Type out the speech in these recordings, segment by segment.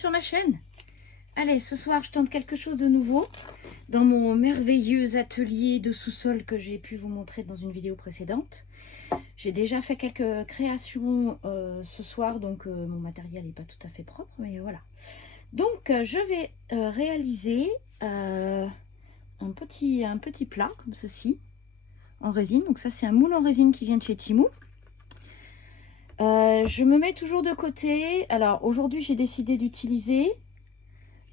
sur ma chaîne. Allez, ce soir je tente quelque chose de nouveau dans mon merveilleux atelier de sous-sol que j'ai pu vous montrer dans une vidéo précédente. J'ai déjà fait quelques créations ce soir, donc mon matériel n'est pas tout à fait propre, mais voilà. Donc je vais réaliser un petit plat comme ceci en résine. Donc ça c'est un moule en résine qui vient de chez Temu. Je me mets toujours de côté. Alors aujourd'hui j'ai décidé d'utiliser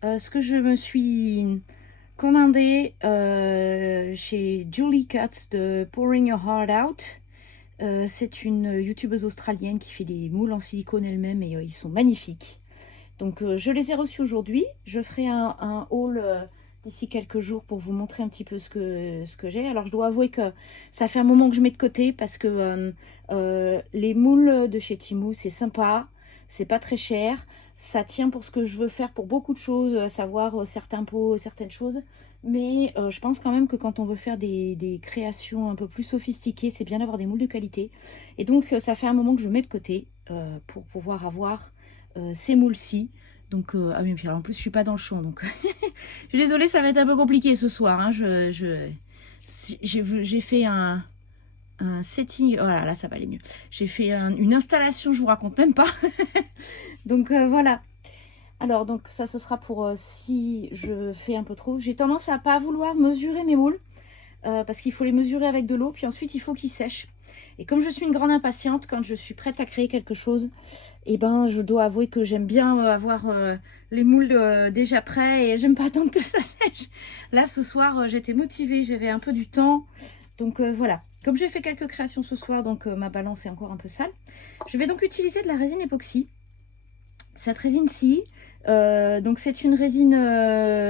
ce que je me suis commandé chez Julie Katz de Pouring Your Heart Out. C'est une youtubeuse australienne qui fait des moules en silicone elle-même et ils sont magnifiques. Donc je les ai reçus aujourd'hui. Je ferai un haul d'ici quelques jours pour vous montrer un petit peu ce que j'ai. Alors je dois avouer que ça fait un moment que je mets de côté parce que les moules de chez Temu c'est sympa, c'est pas très cher, ça tient pour ce que je veux faire pour beaucoup de choses, à savoir certains pots, certaines choses. Mais je pense quand même que quand on veut faire des créations un peu plus sophistiquées, c'est bien d'avoir des moules de qualité. Et donc ça fait un moment que je mets de côté pour pouvoir avoir ces moules-ci. Donc, ah oui, puis alors, en plus, je suis pas dans le champ, donc je suis désolée, ça va être un peu compliqué ce soir. Hein. J'ai fait un setting, voilà, là ça va aller mieux. J'ai fait une installation, je vous raconte même pas. Donc voilà. Alors donc ça ce sera pour si je fais un peu trop. J'ai tendance à pas vouloir mesurer mes moules parce qu'il faut les mesurer avec de l'eau, puis ensuite il faut qu'ils sèchent. Et comme je suis une grande impatiente, quand je suis prête à créer quelque chose, eh ben, je dois avouer que j'aime bien avoir les moules déjà prêts et j'aime pas attendre que ça sèche. Là, ce soir, j'étais motivée, j'avais un peu du temps. Donc voilà, comme j'ai fait quelques créations ce soir, donc ma balance est encore un peu sale. Je vais donc utiliser de la résine époxy. Cette résine-ci, donc c'est une résine...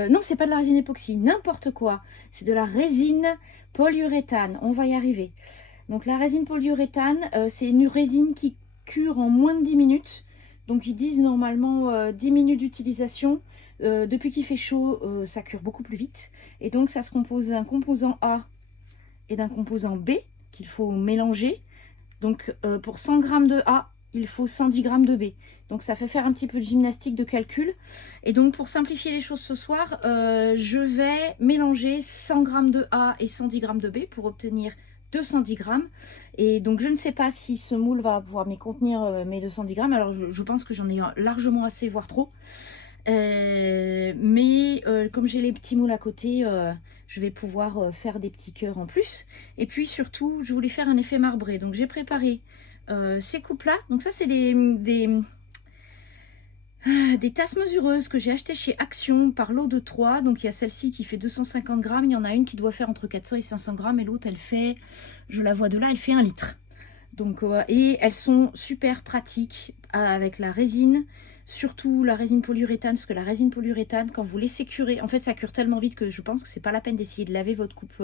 non, c'est pas de la résine époxy, n'importe quoi. C'est de la résine polyuréthane, on va y arriver. Donc la résine polyuréthane, c'est une résine qui cure en moins de 10 minutes. Donc ils disent normalement 10 minutes d'utilisation. Depuis qu'il fait chaud, ça cure beaucoup plus vite. Et donc ça se compose d'un composant A et d'un composant B qu'il faut mélanger. Donc pour 100 g de A, il faut 110 g de B. Donc ça fait faire un petit peu de gymnastique de calcul. Et donc pour simplifier les choses ce soir, je vais mélanger 100 g de A et 110 g de B pour obtenir 210 g. Et donc je ne sais pas si ce moule va pouvoir me contenir mes 210 g. Alors je pense que j'en ai largement assez, voire trop. Mais comme j'ai les petits moules à côté, je vais pouvoir faire des petits cœurs en plus. Et puis surtout, je voulais faire un effet marbré. Donc j'ai préparé ces coupes-là. Donc ça, c'est des tasses mesureuses que j'ai achetées chez Action par lot de 3. Donc il y a celle-ci qui fait 250 g. Il y en a une qui doit faire entre 400 et 500 g. Et l'autre, elle fait, je la vois de là, elle fait 1 litre. Donc, et elles sont super pratiques avec la résine. Surtout la résine polyuréthane, parce que la résine polyuréthane, quand vous laissez curer, en fait ça cure tellement vite que je pense que c'est pas la peine d'essayer de laver votre coupe,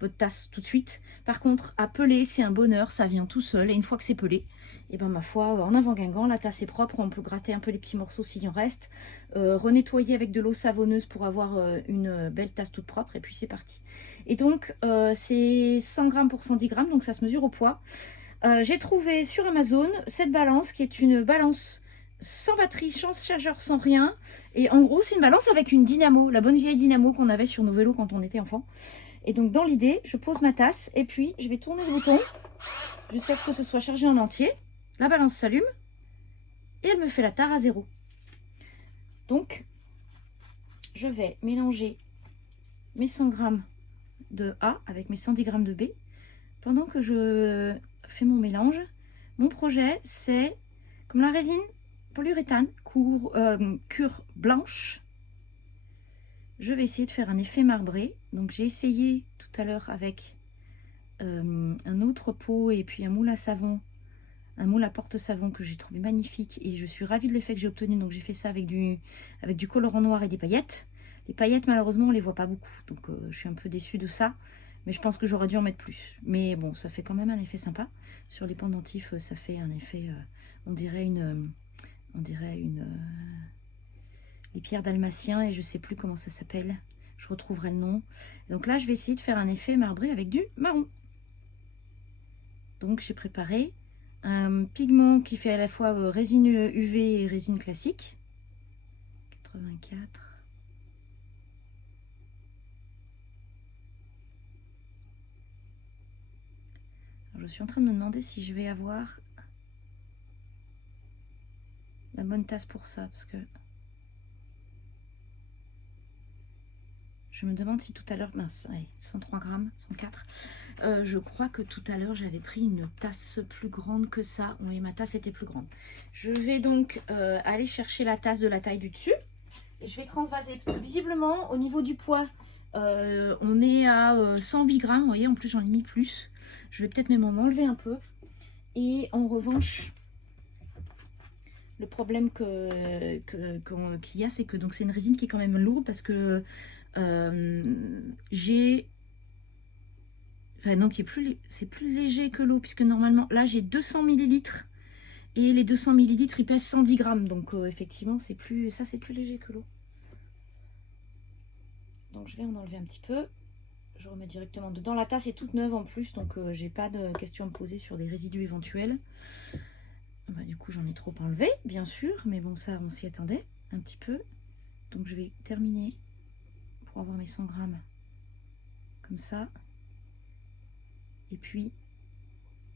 votre tasse tout de suite. Par contre, à peler, c'est un bonheur, ça vient tout seul. Et une fois que c'est pelé, et ben ma foi, en avant Guingamp, la tasse est propre, on peut gratter un peu les petits morceaux s'il en reste, renettoyer avec de l'eau savonneuse pour avoir une belle tasse toute propre, et puis c'est parti. Et donc, c'est 100 g pour 110 g, donc ça se mesure au poids. J'ai trouvé sur Amazon cette balance qui est une balance sans batterie, sans chargeur, sans rien. Et en gros, c'est une balance avec une dynamo, la bonne vieille dynamo qu'on avait sur nos vélos quand on était enfant. Et donc, dans l'idée, je pose ma tasse et puis je vais tourner le bouton jusqu'à ce que ce soit chargé en entier. La balance s'allume et elle me fait la tare à 0. Donc, je vais mélanger mes 100 g de A avec mes 110 g de B. Pendant que je fais mon mélange, mon projet, c'est, comme la résine polyuréthane cure blanche, je vais essayer de faire un effet marbré. Donc j'ai essayé tout à l'heure avec un autre pot et puis un moule à savon, un moule à porte-savon que j'ai trouvé magnifique et je suis ravie de l'effet que j'ai obtenu. Donc j'ai fait ça avec du colorant noir et des paillettes. Les paillettes, malheureusement, on les voit pas beaucoup, donc je suis un peu déçue de ça. Mais je pense que j'aurais dû en mettre plus. Mais bon, ça fait quand même un effet sympa. Sur les pendentifs, ça fait un effet, on dirait les pierres dalmatiens, et je sais plus comment ça s'appelle. Je retrouverai le nom. Donc là, je vais essayer de faire un effet marbré avec du marron. Donc j'ai préparé un pigment qui fait à la fois résine UV et résine classique. 84. Alors, je suis en train de me demander si je vais avoir la bonne tasse pour ça, parce que je me demande si tout à l'heure, mince, allez, 103 grammes, 104. Je crois que tout à l'heure j'avais pris une tasse plus grande que ça. Oui, ma tasse était plus grande. Je vais donc aller chercher la tasse de la taille du dessus. Et je vais transvaser, parce que visiblement au niveau du poids, on est à 108 grammes. Vous voyez, en plus j'en ai mis plus. Je vais peut-être même en enlever un peu. Et en revanche, le problème qu'il y a, c'est que c'est une résine qui est quand même lourde, parce que j'ai... Enfin non, c'est plus léger que l'eau, puisque normalement, là j'ai 200 millilitres. Et les 200 millilitres, ils pèsent 110 grammes. Donc effectivement, c'est plus léger que l'eau. Donc je vais en enlever un petit peu. Je remets directement dedans. La tasse est toute neuve en plus, donc j'ai pas de questions à me poser sur des résidus éventuels. Bah, du coup, j'en ai trop enlevé, bien sûr. Mais bon, ça, on s'y attendait un petit peu. Donc je vais terminer pour avoir mes 100 grammes comme ça. Et puis,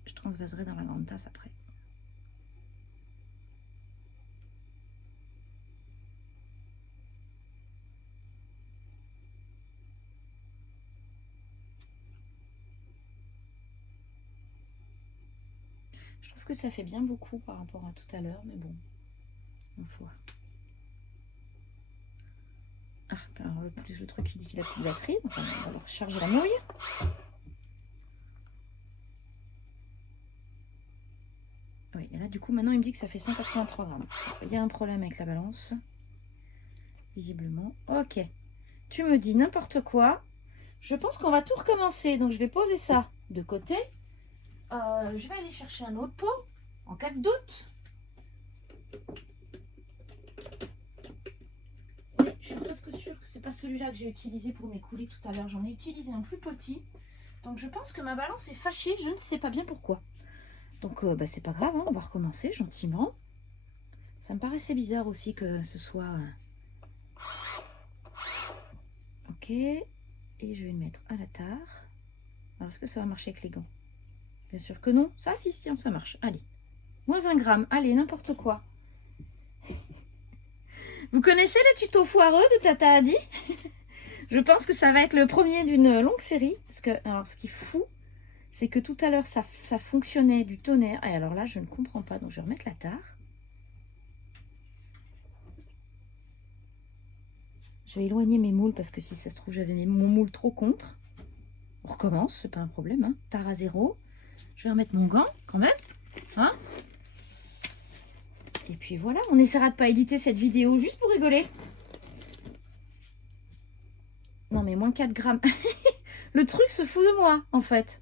je transvaserai dans la grande tasse après. Je trouve que ça fait bien beaucoup par rapport à tout à l'heure, mais bon, il faut. Ah, alors le plus le truc il dit qu'il a plus de batterie, donc on va alors recharger la nouille. Oui, et là du coup maintenant il me dit que ça fait 183 grammes. Il y a un problème avec la balance, visiblement. Ok, tu me dis n'importe quoi. Je pense qu'on va tout recommencer, donc je vais poser ça de côté. Je vais aller chercher un autre pot en cas de doute. Oui, je suis presque sûre que c'est pas celui-là que j'ai utilisé pour mes coulées tout à l'heure. J'en ai utilisé un plus petit. Donc je pense que ma balance est fâchée, je ne sais pas bien pourquoi. Donc bah, c'est pas grave, hein, on va recommencer gentiment. Ça me paraissait bizarre aussi que ce soit... Ok, et je vais le mettre à la tare. Alors est-ce que ça va marcher avec les gants? Bien sûr que non. Ça, si, ça marche. Allez, moins 20 grammes. Allez, n'importe quoi. Vous connaissez le tuto foireux de Tata Adi? Je pense que ça va être le premier d'une longue série. Parce que, alors, ce qui est fou, c'est que tout à l'heure, ça fonctionnait du tonnerre. Et alors là, je ne comprends pas. Donc, je vais remettre la tare. Je vais éloigner mes moules parce que si ça se trouve, j'avais mon moule trop contre. On recommence, c'est pas un problème. Hein. Tare à 0. Je vais remettre mon gant quand même. Hein, et puis voilà, on essaiera de pas éditer cette vidéo juste pour rigoler. Non mais moins 4 grammes. Le truc se fout de moi en fait.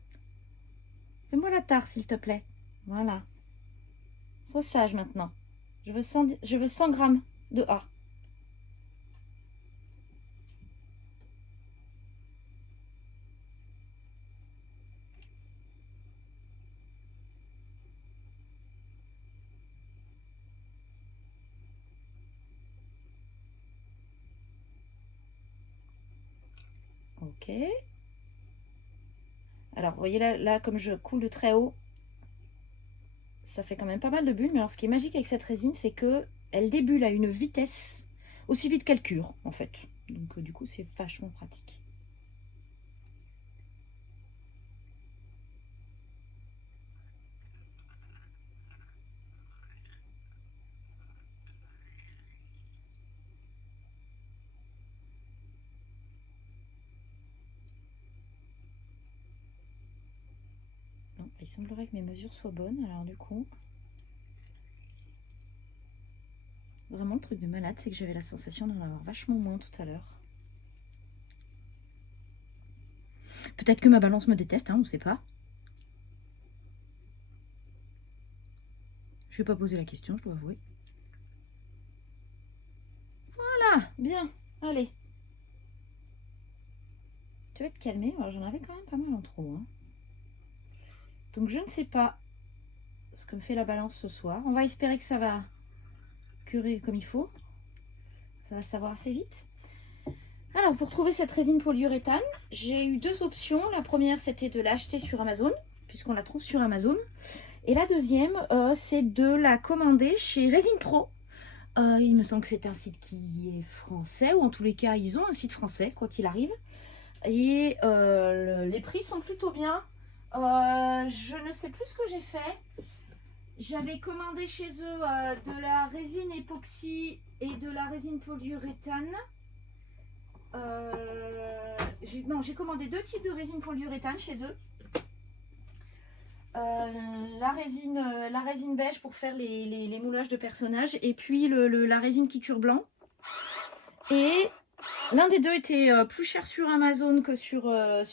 Fais-moi la tare s'il te plaît. Voilà. Sois sage maintenant. Je veux 100 grammes de A. Ok. Alors, vous voyez là, comme je coule de très haut, ça fait quand même pas mal de bulles. Mais alors, ce qui est magique avec cette résine, c'est que elle débulle à une vitesse aussi vite qu'elle cure, en fait. Donc, du coup, c'est vachement pratique. Non, il semblerait que mes mesures soient bonnes. Alors, du coup... Vraiment, le truc de malade, c'est que j'avais la sensation d'en avoir vachement moins tout à l'heure. Peut-être que ma balance me déteste, hein, on ne sait pas. Je ne vais pas poser la question, je dois avouer. Voilà, bien, allez. Tu vas te calmer, alors j'en avais quand même pas mal en trop. Hein. Donc je ne sais pas ce que me fait la balance ce soir. On va espérer que ça va curer comme il faut. Ça va savoir assez vite. Alors, pour trouver cette résine polyuréthane, j'ai eu deux options. La première, c'était de l'acheter sur Amazon, puisqu'on la trouve sur Amazon. Et la deuxième, c'est de la commander chez Résine Pro. Il me semble que c'est un site qui est français, ou en tous les cas, ils ont un site français, quoi qu'il arrive. Et les prix sont plutôt bien. Je ne sais plus ce que j'ai fait. J'avais commandé chez eux de la résine époxy et de la résine polyuréthane. J'ai commandé deux types de résine polyuréthane chez eux. La résine beige pour faire les moulages de personnages et puis la résine qui cure blanc. Et l'un des deux était plus cher sur Amazon que sur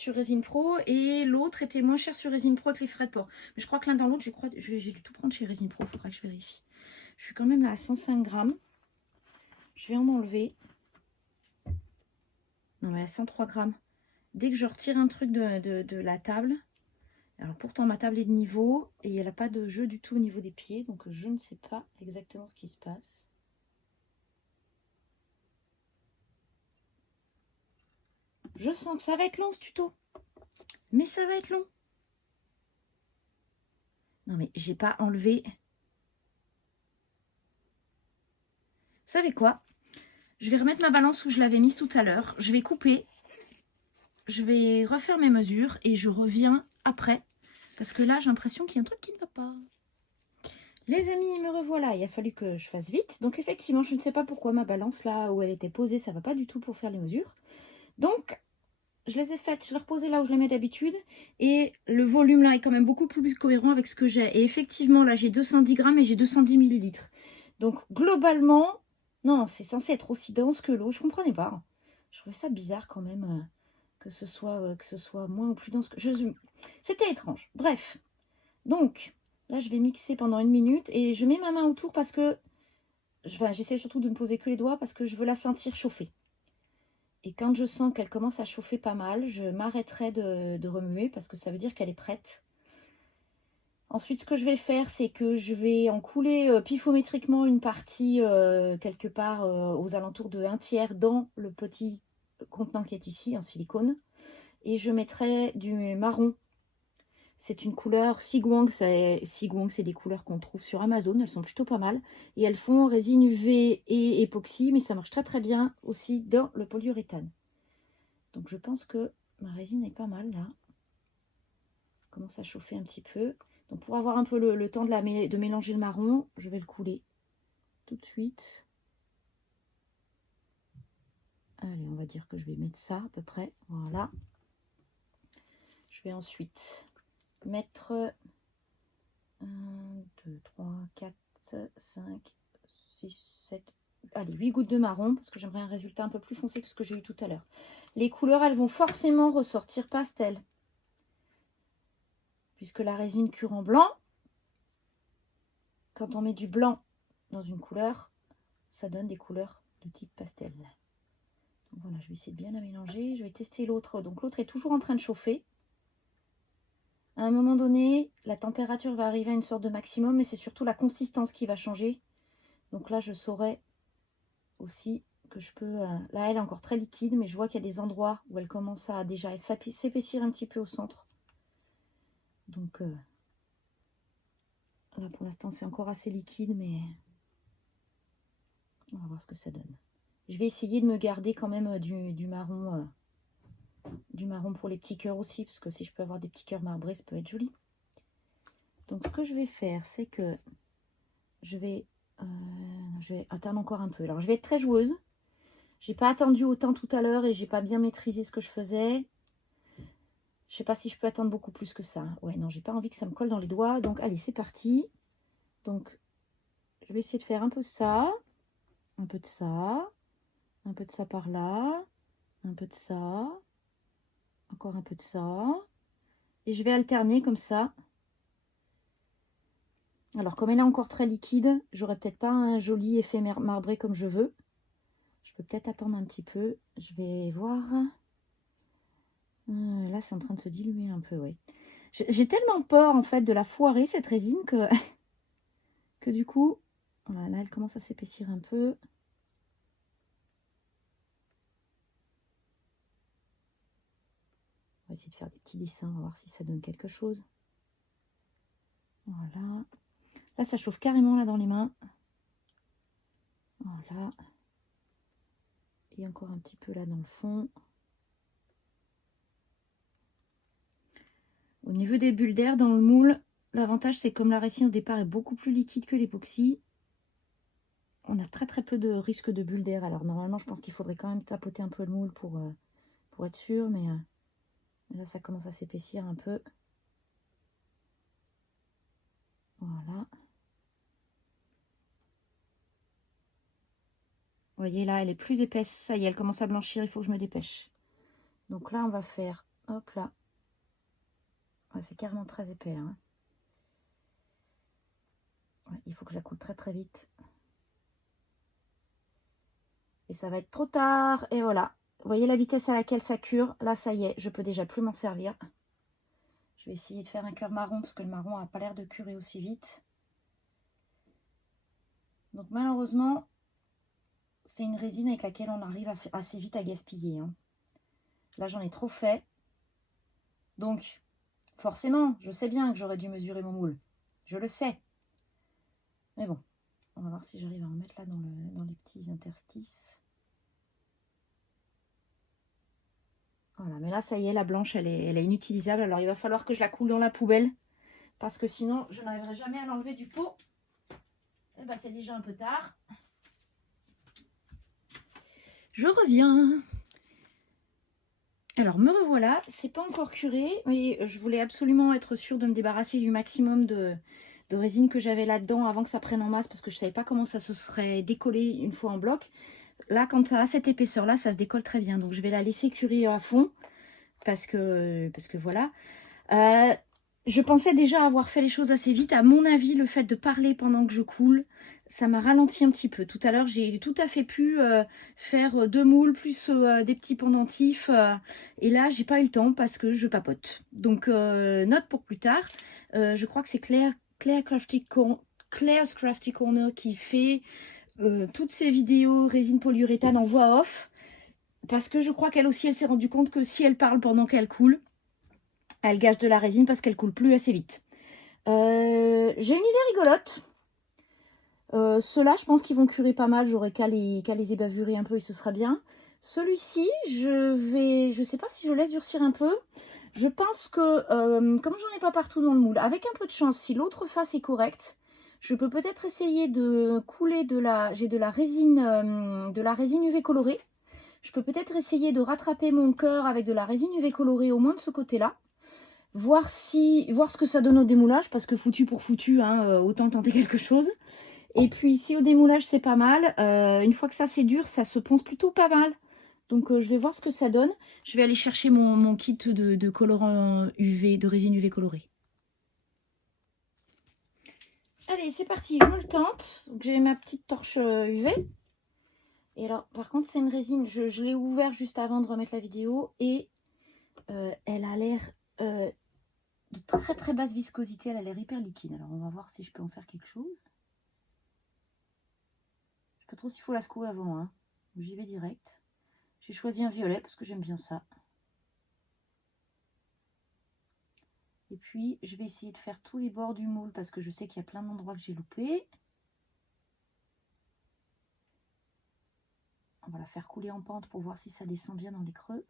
Résine Pro et l'autre était moins cher sur Résine Pro avec les frais de port. Mais je crois que l'un dans l'autre, j'ai dû tout prendre chez Résine Pro, il faudra que je vérifie. Je suis quand même là à 105 grammes. Je vais en enlever. Non mais à 103 grammes. Dès que je retire un truc de la table, alors pourtant ma table est de niveau et elle n'a pas de jeu du tout au niveau des pieds, donc je ne sais pas exactement ce qui se passe. Je sens que ça va être long ce tuto, mais ça va être long. Non mais j'ai pas enlevé. Vous savez quoi? Je vais remettre ma balance où je l'avais mise tout à l'heure. Je vais couper. Je vais refaire mes mesures et je reviens après. Parce que là, j'ai l'impression qu'il y a un truc qui ne va pas. Les amis, me revoilà. Il a fallu que je fasse vite. Donc effectivement, je ne sais pas pourquoi ma balance, là où elle était posée, ça ne va pas du tout pour faire les mesures. Donc, je les ai faites. Je l'ai reposée là où je les mets d'habitude. Et le volume là est quand même beaucoup plus cohérent avec ce que j'ai. Et effectivement, là, j'ai 210 grammes et j'ai 210 millilitres. Donc, globalement, non, c'est censé être aussi dense que l'eau. Je ne comprenais pas. Je trouvais ça bizarre quand même que ce soit moins ou plus dense que... C'était étrange. Bref. Donc, là, je vais mixer pendant 1 minute et je mets ma main autour parce que... j'essaie surtout de ne poser que les doigts parce que je veux la sentir chauffer. Et quand je sens qu'elle commence à chauffer pas mal, je m'arrêterai de remuer parce que ça veut dire qu'elle est prête. Ensuite, ce que je vais faire, c'est que je vais en couler pifométriquement une partie quelque part aux alentours de 1/3 dans le petit contenant qui est ici en silicone. Et je mettrai du marron. C'est une couleur Sigwang. Sigwang, c'est des couleurs qu'on trouve sur Amazon. Elles sont plutôt pas mal. Et elles font résine UV et époxy, mais ça marche très très bien aussi dans le polyuréthane. Donc je pense que ma résine est pas mal là. Commence à chauffer un petit peu. Donc pour avoir un peu le temps de mélanger le marron, je vais le couler tout de suite. Allez, on va dire que je vais mettre ça à peu près. Voilà. Je vais ensuite mettre 1, 2, 3, 4, 5, 6, 7, allez, 8 gouttes de marron parce que j'aimerais un résultat un peu plus foncé que ce que j'ai eu tout à l'heure. Les couleurs, elles vont forcément ressortir pastel. Puisque la résine cure en blanc, quand on met du blanc dans une couleur, ça donne des couleurs de type pastel. Donc voilà, je vais essayer de bien la mélanger. Je vais tester l'autre. Donc l'autre est toujours en train de chauffer. À un moment donné, la température va arriver à une sorte de maximum, mais c'est surtout la consistance qui va changer. Donc là, je saurai aussi que je peux... là, elle est encore très liquide, mais je vois qu'il y a des endroits où elle commence à déjà s'épaissir un petit peu au centre. Donc là, pour l'instant, c'est encore assez liquide, mais on va voir ce que ça donne. Je vais essayer de me garder quand même du marron pour les petits cœurs aussi, parce que si je peux avoir des petits cœurs marbrés, ça peut être joli. Donc ce que je vais faire, c'est que je vais attendre encore un peu. Alors je vais être très joueuse. J'ai pas attendu autant tout à l'heure et j'ai pas bien maîtrisé ce que je faisais. Je sais pas si je peux attendre beaucoup plus que ça. Ouais, non, j'ai pas envie que ça me colle dans les doigts. Donc allez, c'est parti. Donc je vais essayer de faire un peu ça, un peu de ça, un peu de ça par là, un peu de ça, encore un peu de ça. Et je vais alterner comme ça. Alors, comme elle est encore très liquide, j'aurai peut-être pas un joli effet marbré comme je veux. Je peux peut-être attendre un petit peu. Je vais voir. Là, c'est en train de se diluer un peu, oui. J'ai tellement peur, en fait, de la foirer, cette résine, que du coup, voilà, là, elle commence à s'épaissir un peu. va essayer de faire des petits dessins, on va voir si ça donne quelque chose. Voilà. Là, ça chauffe carrément là dans les mains. Voilà. Et encore un petit peu là dans le fond. Au niveau des bulles d'air dans le moule, l'avantage c'est que comme la résine au départ est beaucoup plus liquide que l'époxy, on a très peu de risque de bulles d'air. Alors normalement je pense qu'il faudrait quand même tapoter un peu le moule pour être sûr, mais là ça commence à s'épaissir un peu. Voilà. Vous voyez là, elle est plus épaisse. Ça y est, elle commence à blanchir, il faut que je me dépêche. Donc là on va faire, hop là. Ouais, c'est carrément très épais là. Hein. Ouais, il faut que je la coule très vite. Et ça va être trop tard. Et voilà. Vous voyez la vitesse à laquelle ça cure. Là, ça y est, je peux déjà plus m'en servir. Je vais essayer de faire un cœur marron parce que le marron n'a pas l'air de curer aussi vite. Donc malheureusement, c'est une résine avec laquelle on arrive assez vite à gaspiller. Hein. Là, j'en ai trop fait. Donc, forcément, je sais bien que j'aurais dû mesurer mon moule. Je le sais. Mais bon, on va voir si j'arrive à en mettre là dans les petits interstices. Voilà, mais là, ça y est, la blanche, elle est inutilisable. Alors, il va falloir que je la coule dans la poubelle. Parce que sinon, je n'arriverai jamais à l'enlever du pot. Et ben, c'est déjà un peu tard. Je reviens. Alors, me revoilà. C'est pas encore curé. Oui, je voulais absolument être sûre de me débarrasser du maximum de résine que j'avais là-dedans avant que ça prenne en masse. Parce que je ne savais pas comment ça se serait décollé une fois en bloc. Là, quand ça a cette épaisseur-là, ça se décolle très bien. Donc, je vais la laisser cuire à fond. Parce que voilà. Je pensais déjà avoir fait les choses assez vite. À mon avis, le fait de parler pendant que je coule, ça m'a ralenti un petit peu. Tout à l'heure, j'ai tout à fait pu faire 2 moules plus des petits pendentifs. Et là, j'ai pas eu le temps parce que je papote. Donc, note pour plus tard. Je crois que c'est Claire's Crafty Corner qui fait toutes ces vidéos résine polyuréthane en voix off. Parce que je crois qu'elle aussi, elle s'est rendue compte que si elle parle pendant qu'elle coule, elle gâche de la résine parce qu'elle coule plus assez vite. J'ai une idée rigolote. Ceux-là, je pense qu'ils vont curer pas mal. J'aurais qu'à les ébavurer un peu et ce sera bien. Celui-ci, je sais pas si je laisse durcir un peu. Je pense que, comme j'en ai pas partout dans le moule, avec un peu de chance, si l'autre face est correcte, je peux peut-être essayer de couler j'ai de la résine UV colorée. Je peux peut-être essayer de rattraper mon cœur avec de la résine UV colorée, au moins de ce côté-là. Voir ce que ça donne au démoulage, parce que foutu pour foutu, hein, autant tenter quelque chose. Et puis si au démoulage c'est pas mal, une fois que ça c'est dur, ça se ponce plutôt pas mal. Donc je vais voir ce que ça donne. Je vais aller chercher mon kit de colorant UV, de résine UV colorée. Allez, c'est parti, je me le tente. J'ai ma petite torche UV. Et alors, par contre, c'est une résine, je l'ai ouvert juste avant de remettre la vidéo. Et elle a l'air de très basse viscosité. Elle a l'air hyper liquide. Alors, on va voir si je peux en faire quelque chose. Je sais pas trop s'il faut la secouer avant. Hein. J'y vais direct. J'ai choisi un violet parce que j'aime bien ça. Et puis, je vais essayer de faire tous les bords du moule parce que je sais qu'il y a plein d'endroits que j'ai loupés. On va la faire couler en pente pour voir si ça descend bien dans les creux.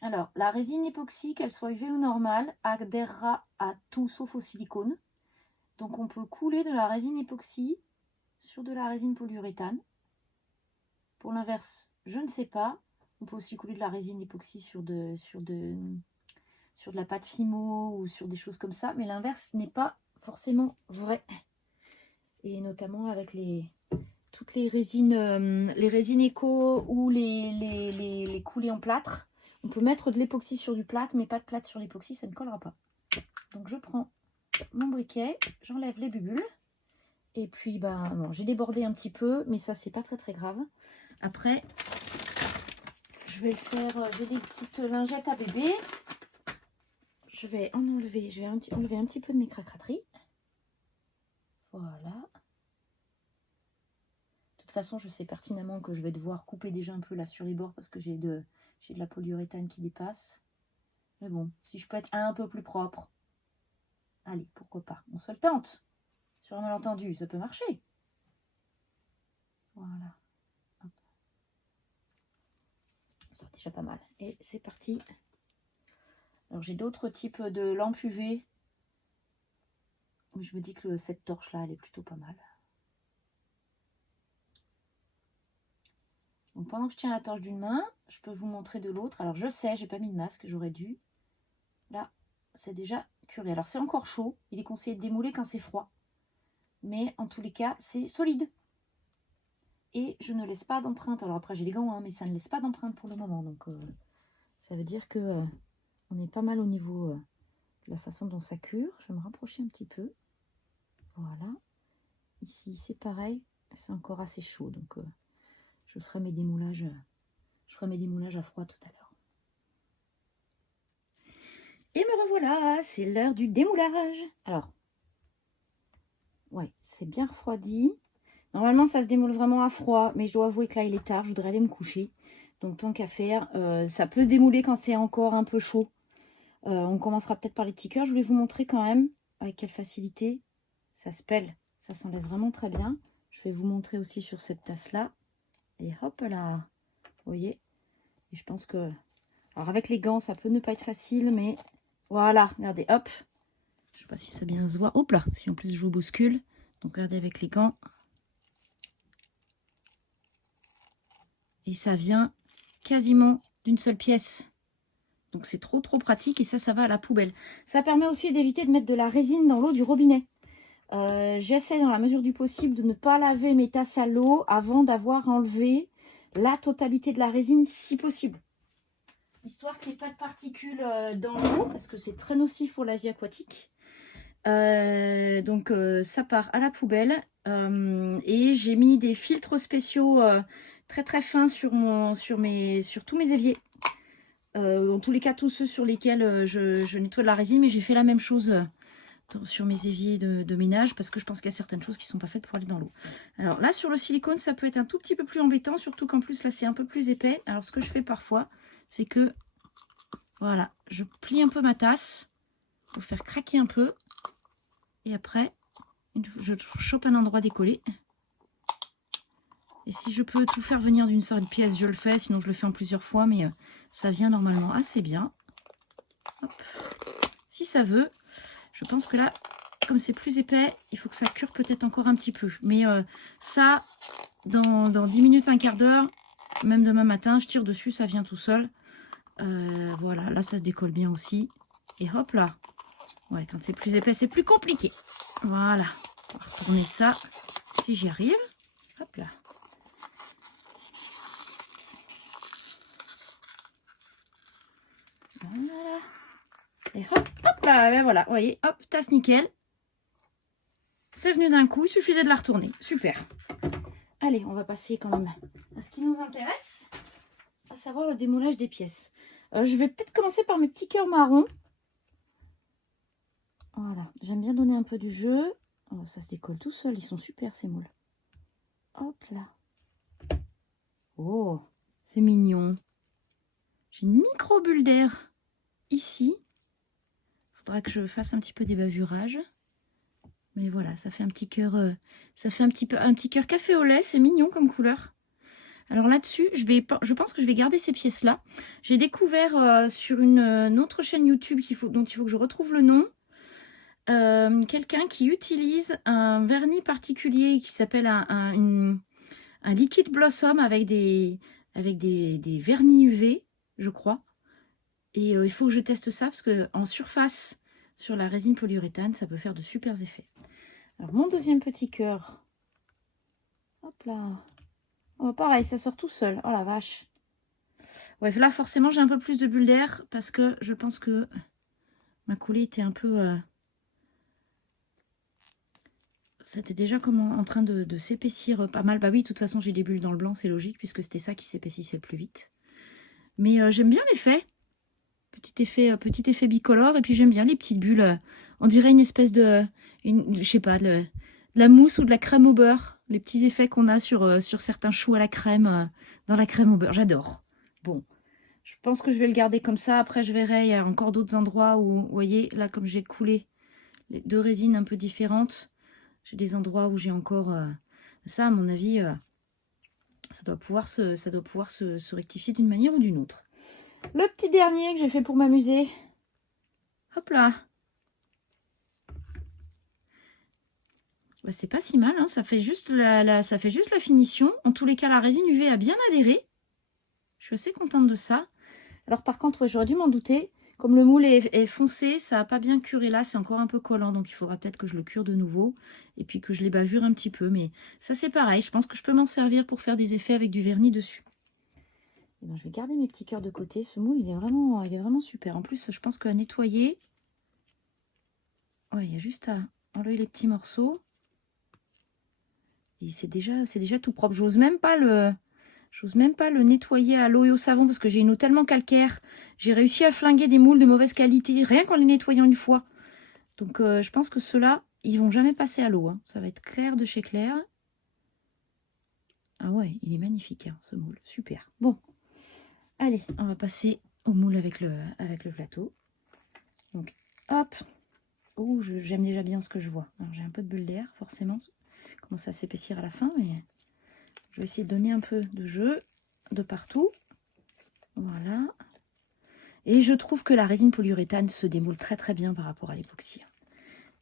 Alors, la résine époxy, qu'elle soit UV ou normale, adhérera à tout sauf au silicone. Donc, on peut couler de la résine époxy sur de la résine polyuréthane. Pour l'inverse, je ne sais pas. On peut aussi couler de la résine époxy sur de la pâte Fimo ou sur des choses comme ça. Mais l'inverse n'est pas forcément vrai. Et notamment avec toutes les résines éco ou les coulées en plâtre. On peut mettre de l'époxy sur du plâtre, mais pas de plâtre sur l'époxy, ça ne collera pas. Donc je prends mon briquet, j'enlève les bulles. Et puis, bon, j'ai débordé un petit peu, mais ça, c'est pas très grave. Après, je vais le faire, j'ai des petites lingettes à bébé. Je vais enlever un petit peu de mes cracrateries. Voilà. façon, je sais pertinemment que je vais devoir couper déjà un peu là sur les bords parce que j'ai de la polyuréthane qui dépasse. Mais bon, si je peux être un peu plus propre, allez, pourquoi pas. On se le tente. Sur un malentendu, ça peut marcher. Voilà. Hop. Ça, déjà pas mal. Et c'est parti. Alors, j'ai d'autres types de lampes UV. Mais je me dis que cette torche-là, elle est plutôt pas mal. Donc, pendant que je tiens la torche d'une main, je peux vous montrer de l'autre. Alors, je sais, j'ai pas mis de masque, j'aurais dû. Là, c'est déjà curé. Alors, c'est encore chaud. Il est conseillé de démouler quand c'est froid. Mais en tous les cas, c'est solide. Et je ne laisse pas d'empreinte. Alors après, j'ai les gants, hein, mais ça ne laisse pas d'empreinte pour le moment. Donc, ça veut dire que on est pas mal au niveau de la façon dont ça cure. Je vais me rapprocher un petit peu. Voilà. Ici, c'est pareil. C'est encore assez chaud. Donc, je ferai mes démoulages. Je ferai mes démoulages à froid tout à l'heure. Et me revoilà. C'est l'heure du démoulage. Alors, ouais, c'est bien refroidi. Normalement, ça se démoule vraiment à froid, mais je dois avouer que là, il est tard, je voudrais aller me coucher. Donc, tant qu'à faire, ça peut se démouler quand c'est encore un peu chaud. On commencera peut-être par les petits cœurs. Je voulais vous montrer quand même avec quelle facilité ça se pèle. Ça s'enlève vraiment très bien. Je vais vous montrer aussi sur cette tasse-là. Et hop là, vous voyez. Et je pense que... Alors, avec les gants, ça peut ne pas être facile, mais voilà, regardez, hop. Je ne sais pas si ça bien se voit. Hop là, si en plus je vous bouscule. Donc, regardez avec les gants. Et ça vient quasiment d'une seule pièce. Donc c'est trop pratique et ça va à la poubelle. Ça permet aussi d'éviter de mettre de la résine dans l'eau du robinet. J'essaie dans la mesure du possible de ne pas laver mes tasses à l'eau avant d'avoir enlevé la totalité de la résine si possible. Histoire qu'il n'y ait pas de particules dans l'eau parce que c'est très nocif pour la vie aquatique. Donc ça part à la poubelle. Et j'ai mis des filtres spéciaux très fins sur tous mes éviers. En tous les cas, tous ceux sur lesquels je nettoie de la résine, mais j'ai fait la même chose sur mes éviers de ménage parce que je pense qu'il y a certaines choses qui ne sont pas faites pour aller dans l'eau. Alors là, sur le silicone, ça peut être un tout petit peu plus embêtant, surtout qu'en plus là, c'est un peu plus épais. Alors ce que je fais parfois, c'est que voilà, je plie un peu ma tasse pour faire craquer un peu. Et après, je chope un endroit décollé. Et si je peux tout faire venir d'une seule pièce, je le fais. Sinon, je le fais en plusieurs fois. Mais ça vient normalement assez bien. Hop. Si ça veut, je pense que là, comme c'est plus épais, il faut que ça cure peut-être encore un petit peu. Mais ça, dans 10 minutes, un quart d'heure, même demain matin, je tire dessus, ça vient tout seul. Voilà, là, ça se décolle bien aussi. Et hop là. Ouais, quand c'est plus épais, c'est plus compliqué. Voilà. On va retourner ça, si j'y arrive. Hop là. Voilà. Et hop là, ben voilà, vous voyez, hop, tasse nickel. C'est venu d'un coup, il suffisait de la retourner. Super. Allez, on va passer quand même à ce qui nous intéresse, à savoir le démoulage des pièces. Je vais peut-être commencer par mes petits cœurs marrons. Voilà, j'aime bien donner un peu du jeu. Oh, ça se décolle tout seul, ils sont super ces moules. Hop là. Oh, c'est mignon. J'ai une micro bulle d'air ici. Il faudra que je fasse un petit peu des bavurages. Mais voilà, ça fait un petit cœur, ça fait un petit cœur café au lait, c'est mignon comme couleur. Alors là-dessus, je pense que je vais garder ces pièces-là. J'ai découvert sur une autre chaîne YouTube dont il faut que je retrouve le nom. Quelqu'un qui utilise un vernis particulier qui s'appelle un liquide blossom avec des vernis UV, je crois. Et il faut que je teste ça parce qu'en surface, sur la résine polyuréthane, ça peut faire de super effets. Alors mon deuxième petit cœur, hop là. Oh, pareil, ça sort tout seul. Oh la vache. Ouais, là forcément j'ai un peu plus de bulles d'air parce que je pense que ma coulée était un peu... C'était déjà comme en train de s'épaissir pas mal. Bah oui, de toute façon j'ai des bulles dans le blanc, c'est logique puisque c'était ça qui s'épaississait le plus vite. Mais j'aime bien l'effet. Petit effet bicolore. Et puis j'aime bien les petites bulles. On dirait une espèce de... je sais pas, de la mousse ou de la crème au beurre. Les petits effets qu'on a sur certains choux à la crème, dans la crème au beurre. J'adore. Bon, je pense que je vais le garder comme ça. Après, je verrai, il y a encore d'autres endroits où, vous voyez, là, comme j'ai coulé les deux résines un peu différentes, j'ai des endroits où j'ai encore... ça, à mon avis, ça doit pouvoir se rectifier d'une manière ou d'une autre. Le petit dernier que j'ai fait pour m'amuser. Hop là. Bah, c'est pas si mal, hein. Ça fait juste ça fait juste la finition. En tous les cas, la résine UV a bien adhéré. Je suis assez contente de ça. Alors par contre, ouais, j'aurais dû m'en douter. Comme le moule est foncé, ça n'a pas bien curé là, c'est encore un peu collant. Donc il faudra peut-être que je le cure de nouveau. Et puis que je les bavure un petit peu. Mais ça c'est pareil, je pense que je peux m'en servir pour faire des effets avec du vernis dessus. Et ben, je vais garder mes petits cœurs de côté. Ce moule, il est vraiment super. En plus, je pense qu'à nettoyer... Ouais, il y a juste à enlever les petits morceaux. Et c'est déjà tout propre. J'ose même pas le nettoyer à l'eau et au savon parce que j'ai une eau tellement calcaire. J'ai réussi à flinguer des moules de mauvaise qualité rien qu'en les nettoyant une fois. Donc je pense que ceux-là, ils vont jamais passer à l'eau. Hein. Ça va être clair de chez Clair. Ah ouais, il est magnifique hein, ce moule. Super. Bon, allez, on va passer au moule avec le plateau. Donc hop. Oh, j'aime déjà bien ce que je vois. Alors j'ai un peu de bulle d'air, forcément. Commence à s'épaissir à la fin, mais je vais essayer de donner un peu de jeu de partout. Voilà. Et je trouve que la résine polyuréthane se démoule très très bien par rapport à l'époxy.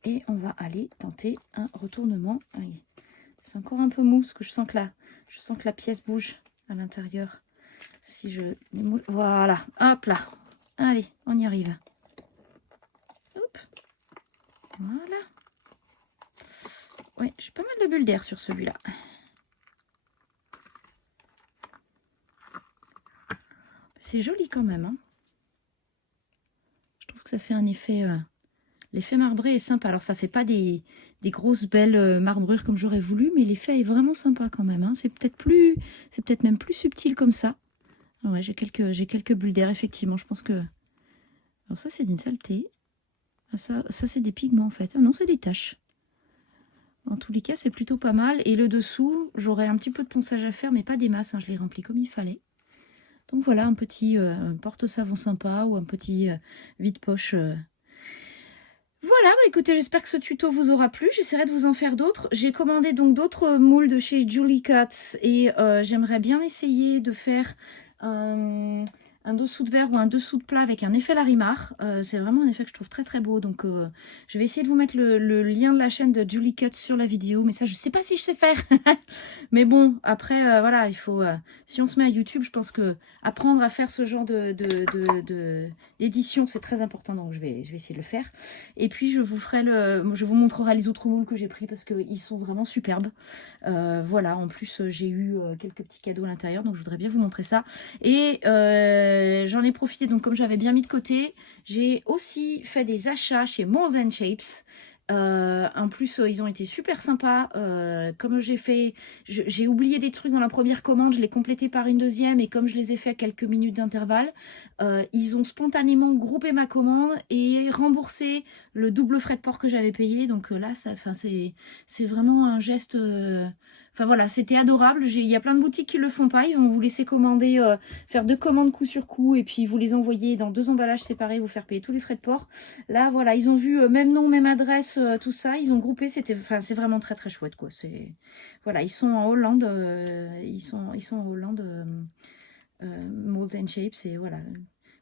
Et on va aller tenter un retournement. C'est encore un peu mou, parce que je sens que la pièce bouge à l'intérieur. Si je démoule, voilà, hop là. Allez, on y arrive. Hop. Voilà. Oui, j'ai pas mal de bulles d'air sur celui-là. C'est joli quand même. Hein. Je trouve que ça fait un effet... l'effet marbré est sympa. Alors, ça fait pas des grosses belles marbrures comme j'aurais voulu, mais l'effet est vraiment sympa quand même. Hein. C'est peut-être même plus subtil comme ça. Ouais, j'ai quelques bulles d'air, effectivement. Je pense que... Alors ça, c'est d'une saleté. Ça c'est des pigments, en fait. Ah non, c'est des taches. En tous les cas, c'est plutôt pas mal. Et le dessous, j'aurais un petit peu de ponçage à faire, mais pas des masses. Hein. Je l'ai rempli comme il fallait. Donc voilà, un petit porte-savon sympa ou un petit vide-poche. Voilà, bah écoutez, j'espère que ce tuto vous aura plu. J'essaierai de vous en faire d'autres. J'ai commandé donc d'autres moules de chez Julie Katz. Et j'aimerais bien essayer de faire... un dessous de verre ou un dessous de plat avec un effet Larimar. C'est vraiment un effet que je trouve très très beau. Donc je vais essayer de vous mettre le lien de la chaîne de Julie Cut sur la vidéo. Mais ça, je sais pas si je sais faire. Mais bon, après, voilà, il faut... si on se met à YouTube, je pense que apprendre à faire ce genre d'édition, c'est très important. Donc je vais essayer de le faire. Et puis je vous montrerai les autres moules que j'ai pris parce qu'ils sont vraiment superbes. Voilà, en plus j'ai eu quelques petits cadeaux à l'intérieur. Donc je voudrais bien vous montrer ça. Et... j'en ai profité, donc comme j'avais bien mis de côté, j'ai aussi fait des achats chez Molds & Shapes. En plus, ils ont été super sympas. Comme j'ai oublié des trucs dans la première commande, je l'ai complété par une deuxième et comme je les ai fait à quelques minutes d'intervalle, ils ont spontanément groupé ma commande et remboursé le double frais de port que j'avais payé. Donc là, c'est vraiment un geste... Enfin voilà, c'était adorable. Il y a plein de boutiques qui ne le font pas. Ils vont vous laisser commander, faire 2 commandes coup sur coup et puis vous les envoyer dans 2 emballages séparés, vous faire payer tous les frais de port. Là, voilà, ils ont vu même nom, même adresse, tout ça. Ils ont groupé. C'est vraiment très très chouette quoi. Voilà, ils sont en Hollande. Ils sont en Hollande, Molds & Shapes et voilà.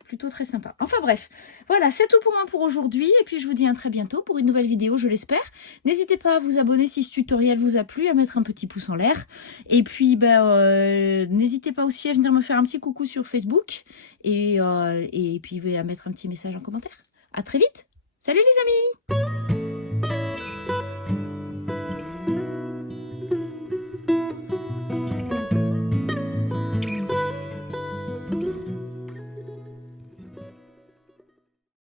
Plutôt très sympa. Enfin bref, voilà, c'est tout pour moi pour aujourd'hui. Et puis je vous dis à très bientôt pour une nouvelle vidéo, je l'espère. N'hésitez pas à vous abonner si ce tutoriel vous a plu, à mettre un petit pouce en l'air. Et puis, n'hésitez pas aussi à venir me faire un petit coucou sur Facebook. Et puis à mettre un petit message en commentaire. À très vite. Salut les amis!